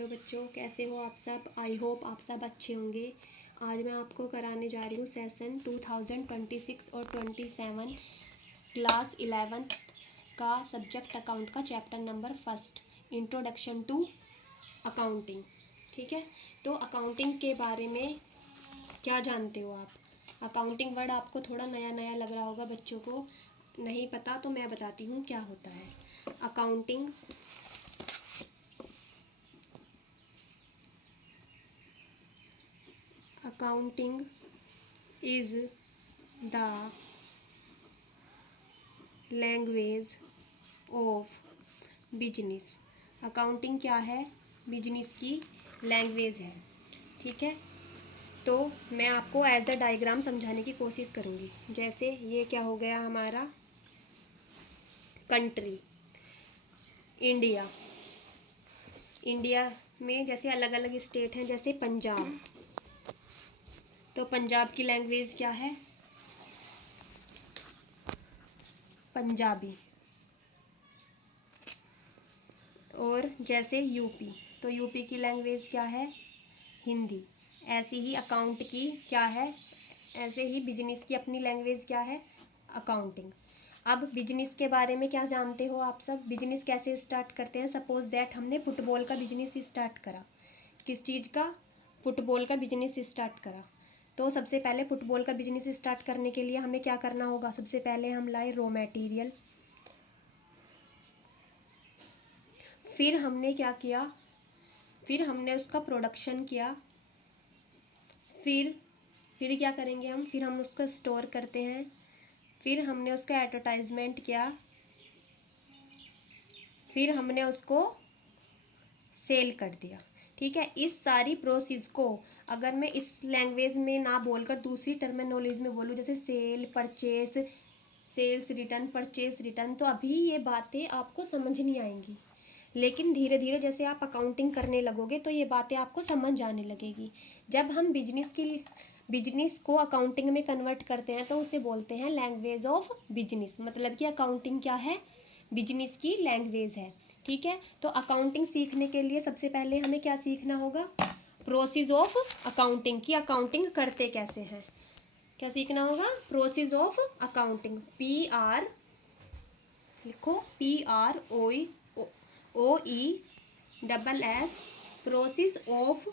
Hello बच्चों, कैसे हो आप सब। आई होप आप सब अच्छे होंगे। आज मैं आपको कराने जा रही हूँ सेशन 2026 और 27 क्लास 11th का सब्जेक्ट अकाउंट का chapter number 1 introduction to accounting. ठीक है, तो अकाउंटिंग के बारे में क्या जानते हो आप। अकाउंटिंग वर्ड आपको थोड़ा नया नया लग रहा होगा, बच्चों को नहीं पता तो मैं बताती हूँ क्या होता है accounting. Accounting is the language of business। Accounting क्या है, बिजनेस की लैंग्वेज है। ठीक है, तो मैं आपको एज अ डायग्राम समझाने की कोशिश करूँगी। जैसे ये क्या हो गया हमारा कंट्री इंडिया। इंडिया में जैसे अलग अलग स्टेट हैं, जैसे पंजाब, तो पंजाब की लैंग्वेज क्या है, पंजाबी। और जैसे यूपी, तो यूपी की लैंग्वेज क्या है, हिंदी। ऐसे ही अकाउंट की क्या है, ऐसे ही बिजनेस की अपनी लैंग्वेज क्या है, अकाउंटिंग। अब बिजनेस के बारे में क्या जानते हो आप सब। बिजनेस कैसे स्टार्ट करते हैं। सपोज दैट हमने फुटबॉल का बिजनेस स्टार्ट करा। किस चीज़ का, फुटबॉल का बिजनेस स्टार्ट करा। तो सबसे पहले फुटबॉल का बिजनेस स्टार्ट करने के लिए हमें क्या करना होगा। सबसे पहले हम लाए रॉ मटेरियल, फिर हमने क्या किया, फिर हमने उसका प्रोडक्शन किया, फिर क्या करेंगे हम, फिर हम उसको स्टोर करते हैं, फिर हमने उसका एडवर्टाइजमेंट किया, फिर हमने उसको सेल कर दिया। ठीक है, इस सारी प्रोसेस को अगर मैं इस लैंग्वेज में ना बोलकर दूसरी टर्मिनोलॉजी में बोलूँ, जैसे sale, purchase, sales return, purchase return, तो अभी ये बातें आपको समझ नहीं आएंगी। लेकिन धीरे धीरे जैसे आप अकाउंटिंग करने लगोगे तो ये बातें आपको समझ आने लगेगी। जब हम बिजनेस को अकाउंटिंग में कन्वर्ट करते हैं तो उसे बोलते हैं लैंग्वेज ऑफ बिजनेस। मतलब कि अकाउंटिंग क्या है, बिजनेस की लैंग्वेज है। ठीक है, तो अकाउंटिंग सीखने के लिए सबसे पहले हमें क्या सीखना होगा, प्रोसेस ऑफ अकाउंटिंग की अकाउंटिंग करते कैसे हैं। क्या सीखना होगा, प्रोसेस ऑफ अकाउंटिंग। PR लिखो, PROESS, प्रोसेस ऑफ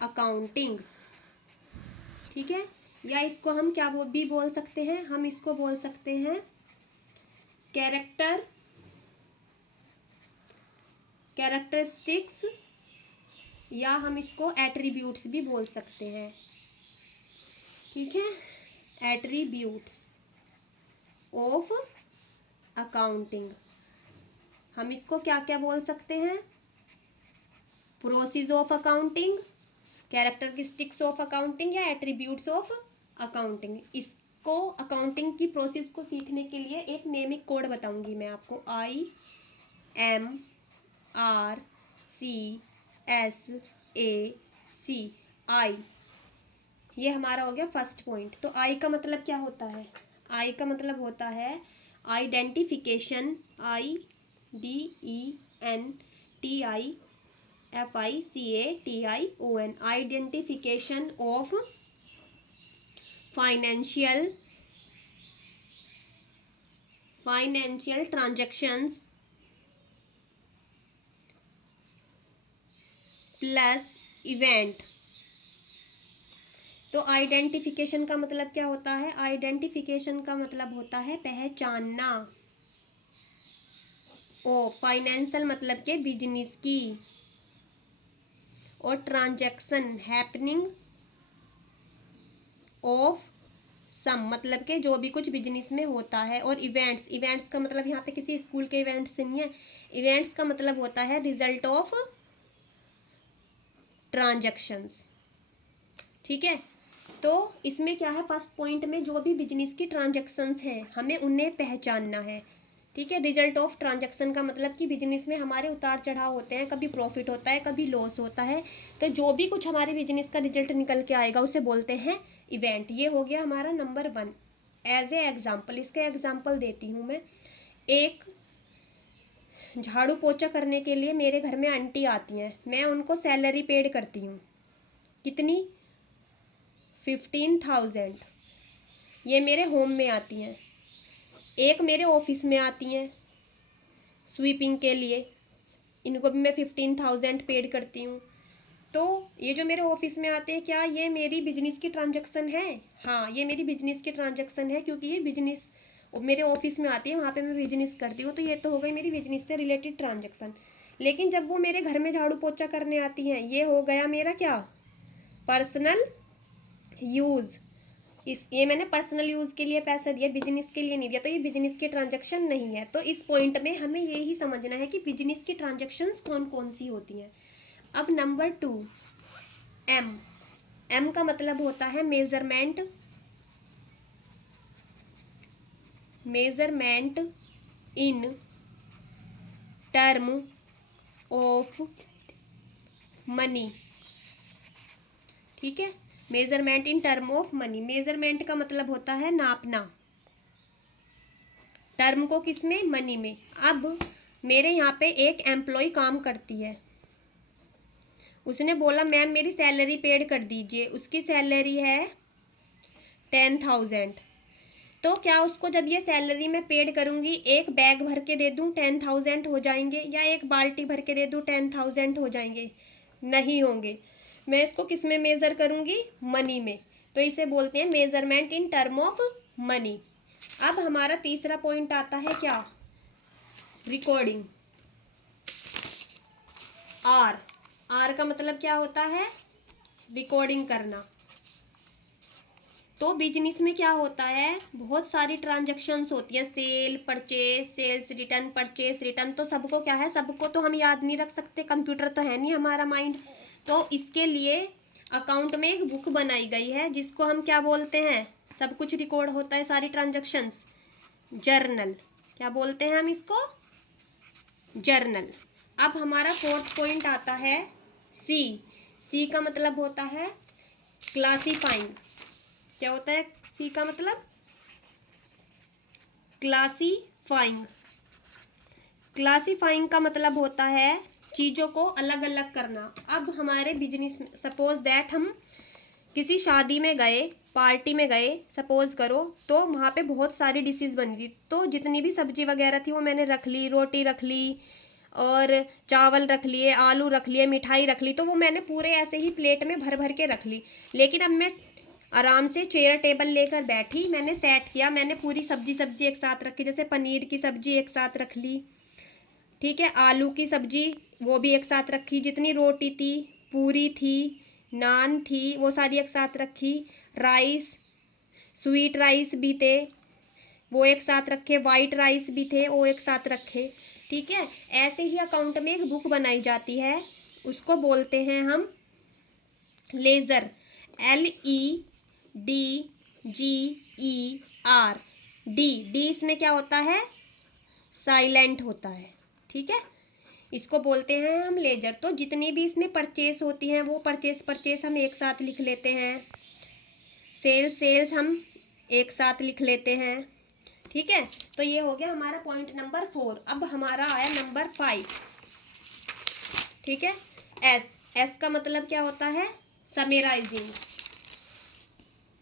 अकाउंटिंग। ठीक है, या इसको हम क्या भी बोल सकते हैं, हम इसको बोल सकते हैं कैरेक्टरिस्टिक्स, या हम इसको एट्रीब्यूट्स भी बोल सकते हैं। ठीक है, एट्रीब्यूट्स ऑफ अकाउंटिंग। हम इसको क्या क्या बोल सकते हैं, process of accounting, characteristics of accounting, या एट्रीब्यूट्स ऑफ अकाउंटिंग। इसको अकाउंटिंग की प्रोसेस को सीखने के लिए एक नेमिक कोड बताऊंगी मैं आपको। IMRCSAC, आई, ये हमारा हो गया फर्स्ट पॉइंट। तो आई का मतलब क्या होता है, आई का मतलब होता है identification, IDENTIFICATION, identification of financial transactions plus event. तो आइडेंटिफिकेशन का मतलब क्या होता है, आइडेंटिफिकेशन का मतलब होता है पहचानना। ओ फाइनेंशियल मतलब के बिजनेस की, और ट्रांजैक्शन हैपनिंग ऑफ सम मतलब के जो भी कुछ बिजनेस में होता है। और इवेंट्स का मतलब यहाँ पे किसी स्कूल के इवेंट्स से नहीं है। इवेंट्स का मतलब होता है रिजल्ट ऑफ ट्रांजैक्शंस। ठीक है, तो इसमें क्या है, फर्स्ट पॉइंट में जो भी बिजनेस की ट्रांजैक्शंस हैं हमें उन्हें पहचानना है। ठीक है, रिजल्ट ऑफ ट्रांजैक्शन का मतलब कि बिजनेस में हमारे उतार चढ़ाव होते हैं, कभी प्रॉफिट होता है, कभी लॉस होता है। तो जो भी कुछ हमारे बिजनेस का रिजल्ट निकल के आएगा उसे बोलते हैं इवेंट। ये हो गया हमारा नंबर 1। एज ए एग्जाम्पल, इसका एग्जाम्पल देती हूँ मैं। एक झाड़ू पोछा करने के लिए मेरे घर में आंटी आती हैं, मैं उनको सैलरी पेड करती हूँ। कितनी? 15,000। ये मेरे होम में आती हैं। एक मेरे ऑफिस में आती हैं स्वीपिंग के लिए, इनको भी मैं 15,000 पेड करती हूँ। तो ये जो मेरे ऑफिस में आते हैं, क्या ये मेरी बिजनेस की ट्रांजैक्शन है? हाँ, ये मेरी बिजनेस की ट्रांजैक्शन है, क्योंकि ये बिजनेस मेरे ऑफिस में आती है, वहाँ पे मैं बिजनेस करती हूँ, तो ये तो हो गई मेरी बिजनेस से रिलेटेड ट्रांजैक्शन। लेकिन जब वो मेरे घर में झाड़ू पोछा करने आती हैं, ये हो गया मेरा क्या? Personal use. ये मैंने पर्सनल यूज़ के लिए पैसा दिया, बिजनेस के लिए नहीं दिया, तो ये बिजनेस की ट्रांजैक्शन नहीं है। तो इस पॉइंट में हमें यही समझना है कि बिजनेस की ट्रांजैक्शंस कौन कौन सी होती हैं। अब नंबर 2, एम। एम का मतलब होता है measurement. Measurement in term of money. ठीक है, measurement in term of money. Measurement का मतलब होता है नापना, टर्म को किस में? मनी में। अब मेरे यहाँ पे एक एम्प्लॉय काम करती है, उसने बोला मैम मेरी सैलरी पेड कर दीजिए, उसकी सैलरी है 10,000। तो क्या उसको जब ये सैलरी मैं पेड करूँगी, एक बैग भर के दे दूँ 10,000 हो जाएंगे, या एक बाल्टी भर के दे दूँ 10,000 हो जाएंगे? नहीं होंगे। मैं इसको किस में मेज़र करूँगी? मनी में। तो इसे बोलते हैं measurement in term of money. अब हमारा तीसरा पॉइंट आता है क्या? रिकॉर्डिंग। आर। आर का मतलब क्या होता है? रिकॉर्डिंग करना। तो बिजनेस में क्या होता है, बहुत सारी ट्रांजैक्शंस होती है, sale, purchase, sales return, purchase return. तो सबको क्या है, सबको तो हम याद नहीं रख सकते, कंप्यूटर तो है नहीं हमारा माइंड। तो इसके लिए अकाउंट में एक बुक बनाई गई है, जिसको हम क्या बोलते हैं, सब कुछ रिकॉर्ड होता है सारी ट्रांजैक्शंस, जर्नल। क्या बोलते हैं हम इसको? जर्नल। अब हमारा फोर्थ पॉइंट आता है सी। सी का मतलब होता है क्लासीफाइंग। क्या होता है सी का मतलब? क्लासीफाइंग। क्लासीफाइंग का मतलब होता है चीज़ों को अलग अलग करना। अब हमारे बिजनेस में सपोज दैट हम किसी शादी में गए, पार्टी में गए सपोज करो, तो वहाँ पे बहुत सारी डिशेज़ बन गई, तो जितनी भी सब्जी वगैरह थी वो मैंने रख ली, रोटी रख ली और चावल रख लिए, आलू रख लिए, मिठाई रख ली, तो वो मैंने पूरे ऐसे ही प्लेट में भर भर के रख ली। लेकिन अब मैं आराम से चेयर टेबल लेकर बैठी, मैंने सेट किया, मैंने पूरी सब्जी एक साथ रखी, जैसे पनीर की सब्जी एक साथ रख ली, ठीक है, आलू की सब्जी वो भी एक साथ रखी, जितनी रोटी थी, पूरी थी, नान थी, वो सारी एक साथ रखी, राइस, स्वीट राइस भी थे वो एक साथ रखे, वाइट राइस भी थे वो एक साथ रखे। ठीक है, ऐसे ही अकाउंट में एक बुक बनाई जाती है, उसको बोलते हैं हम लेज़र। LEDGER। डी इसमें क्या होता है? साइलेंट होता है। ठीक है, इसको बोलते हैं हम लेजर। तो जितनी भी इसमें परचेस होती हैं वो परचेस हम एक साथ लिख लेते हैं, सेल्स हम एक साथ लिख लेते हैं। ठीक है, तो ये हो गया हमारा पॉइंट नंबर 4। अब हमारा आया नंबर 5। ठीक है, एस का मतलब क्या होता है? Summarising.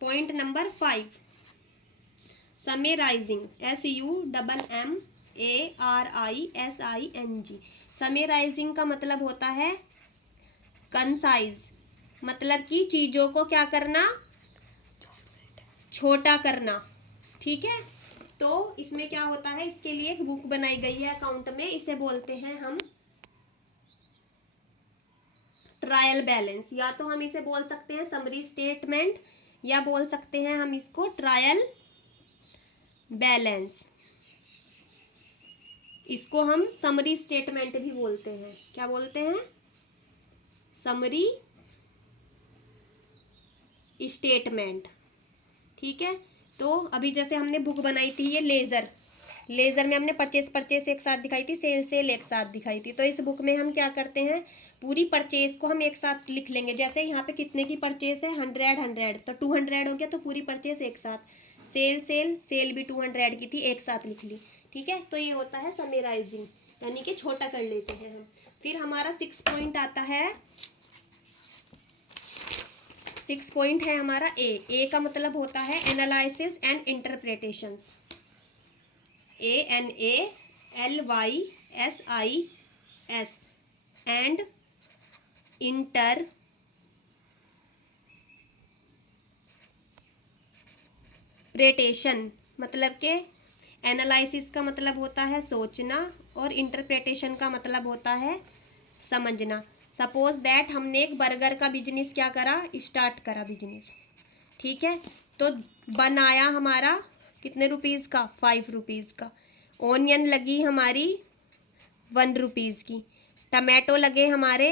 Point number 5, summarising. SUMMARISING। Summarising का मतलब होता है कंसाइज, मतलब कि चीज़ों को क्या करना? छोटा करना। ठीक है, तो इसमें क्या होता है, इसके लिए एक बुक बनाई गई है अकाउंट में, इसे बोलते हैं हम ट्रायल बैलेंस। या तो हम इसे बोल सकते हैं समरी स्टेटमेंट, या बोल सकते हैं हम इसको ट्रायल बैलेंस। इसको हम समरी स्टेटमेंट भी बोलते हैं। क्या बोलते हैं? Summary statement. ठीक है, तो अभी जैसे हमने बुक बनाई थी ये लेज़र में हमने परचेस एक साथ दिखाई थी, सेल एक साथ दिखाई थी। तो इस बुक में हम क्या करते हैं, पूरी परचेस को हम एक साथ लिख लेंगे। जैसे यहाँ पे कितने की परचेस है? 100, तो 200 हो गया, तो पूरी परचेस एक साथ। सेल भी 200 की थी, एक साथ लिख ली। ठीक है, तो ये होता है समराइजिंग। यानी कि छोटा कर लेते हैं हम। फिर हमारा 6 पॉइंट आता है, 6 पॉइंट है हमारा ए का मतलब होता है analysis and interpretations, ANALYSIS and interpretation, मतलब के एनालिसिस का मतलब होता है सोचना और इंटरप्रिटेशन का मतलब होता है समझना। सपोज दैट हमने एक बर्गर का बिजनेस क्या करा, स्टार्ट करा बिजनेस, ठीक है। तो बनाया हमारा कितने रुपीज़ का, 5 रुपीज़ का। ऑनियन लगी हमारी 1 रुपीज़ की, टमाटो लगे हमारे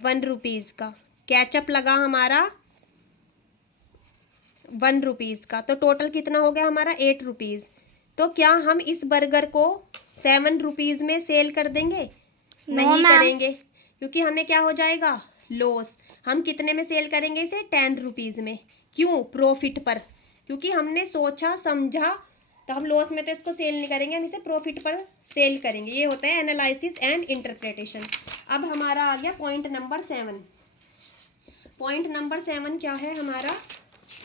1 रुपीज़ का, केचप लगा हमारा 1 रुपीज़ का, तो टोटल कितना हो गया हमारा 8 रुपीज़। तो क्या हम इस बर्गर को 7 रुपीज़ में सेल कर देंगे? नहीं करेंगे, क्योंकि हमें क्या हो जाएगा, लॉस। हम कितने में सेल करेंगे इसे, 10 रुपीज़ में। क्यों, प्रॉफिट पर, क्योंकि हमने सोचा समझा, तो हम लॉस में तो इसको सेल नहीं करेंगे, हम इसे प्रॉफिट पर सेल करेंगे। ये होता है एनालिसिस एंड इंटरप्रिटेशन। अब हमारा आ गया पॉइंट नंबर 7। पॉइंट नंबर 7 क्या है हमारा,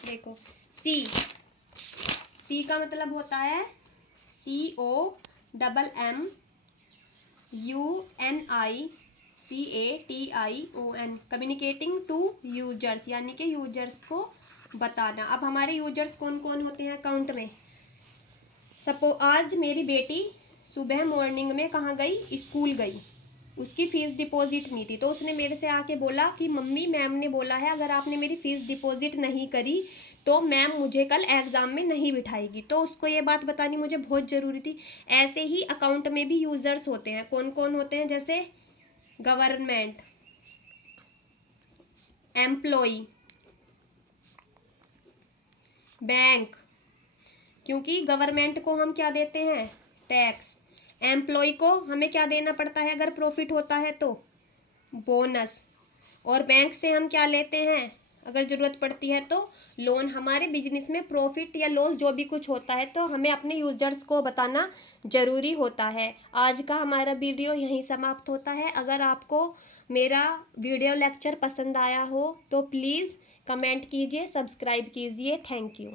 देखो, सी का मतलब होता है COMMUNICATION, कम्युनिकेटिंग टू यूजर्स, यानी कि यूजर्स को बताना। अब हमारे यूजर्स कौन कौन होते हैं अकाउंट में। आज मेरी बेटी सुबह मॉर्निंग में कहाँ गई, स्कूल गई, उसकी फ़ीस डिपॉजिट नहीं थी, तो उसने मेरे से आके बोला कि मम्मी मैम ने बोला है अगर आपने मेरी फ़ीस डिपॉजिट नहीं करी तो मैम मुझे कल एग्ज़ाम में नहीं बिठाएगी। तो उसको ये बात बतानी मुझे बहुत ज़रूरी थी। ऐसे ही अकाउंट में भी यूज़र्स होते हैं, कौन कौन होते हैं, जैसे गवर्नमेंट, एम्प्लॉई, बैंक, क्योंकि गवर्नमेंट को हम क्या देते हैं, टैक्स। एम्प्लॉय को हमें क्या देना पड़ता है अगर प्रॉफिट होता है तो, बोनस। और बैंक से हम क्या लेते हैं अगर ज़रूरत पड़ती है तो, लोन। हमारे बिजनेस में प्रॉफिट या लॉस जो भी कुछ होता है तो हमें अपने यूजर्स को बताना ज़रूरी होता है। आज का हमारा वीडियो यहीं समाप्त होता है। अगर आपको मेरा वीडियो लेक्चर पसंद आया हो तो प्लीज़ कमेंट कीजिए, सब्सक्राइब कीजिए। Thank you.